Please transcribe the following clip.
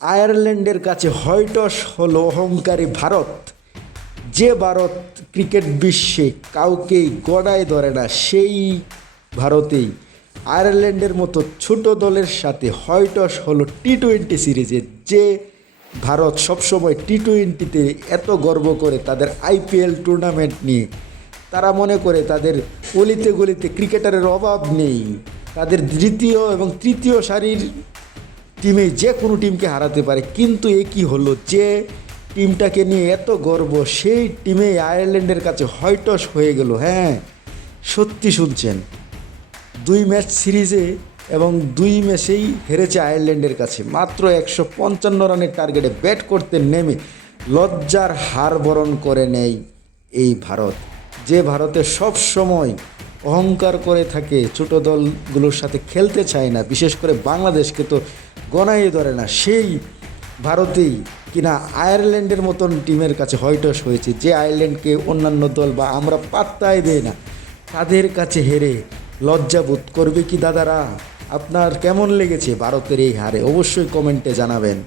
আয়ারল্যান্ডের কাছে হয়টস হলো অহংকারী ভারত। যে ভারত ক্রিকেট বিশ্বে কাউকেই গড়ায় ধরে না, সেই ভারতেই আয়ারল্যান্ডের মতো ছোট দলের সাথে হয়টস হলো টি-20 সিরিজে। যে ভারত সবসময় টি-20তে এত গর্ব করে তাদের আইপিএল টুর্নামেন্ট নিয়ে, তারা মনে করে তাদের অলিতে গলিতে ক্রিকেটারের অভাব নেই, তাদের দ্বিতীয় এবং তৃতীয় সারির টিমে যে কোনো টিমকে হারাতে পারে। কিন্তু এ কী হলো, যে টিমটাকে নিয়ে এত গর্ব, সেই টিমে আয়ারল্যান্ডের কাছে হয়টস হয়ে গেল। হ্যাঁ, সত্যি শুনছেন, 2 ম্যাচ সিরিজে এবং 2 ম্যাচেই হেরেছে আয়ারল্যান্ডের কাছে। মাত্র 155 রানের টার্গেটে ব্যাট করতে নেমে লজ্জার হার বরণ করে নেয় এই ভারত। যে ভারতে সব সময় অহংকার করে থাকে, ছোট দলগুলোর সাথে খেলতে চায় না, বিশেষ করে বাংলাদেশকে তো গণাই ধরে না, সেই ভারতেই কিনা আয়ারল্যান্ডের মতন টিমের কাছে হয়টস হয়েছে। যে আয়ারল্যান্ডকে অন্যান্য দল বা আমরা পাত্তাই দেই না, তাদের কাছে হেরে লজ্জাবোধ করবে কি দাদারা? আপনার কেমন লেগেছে ভারতের এই হারে? অবশ্যই কমেন্টে জানাবেন।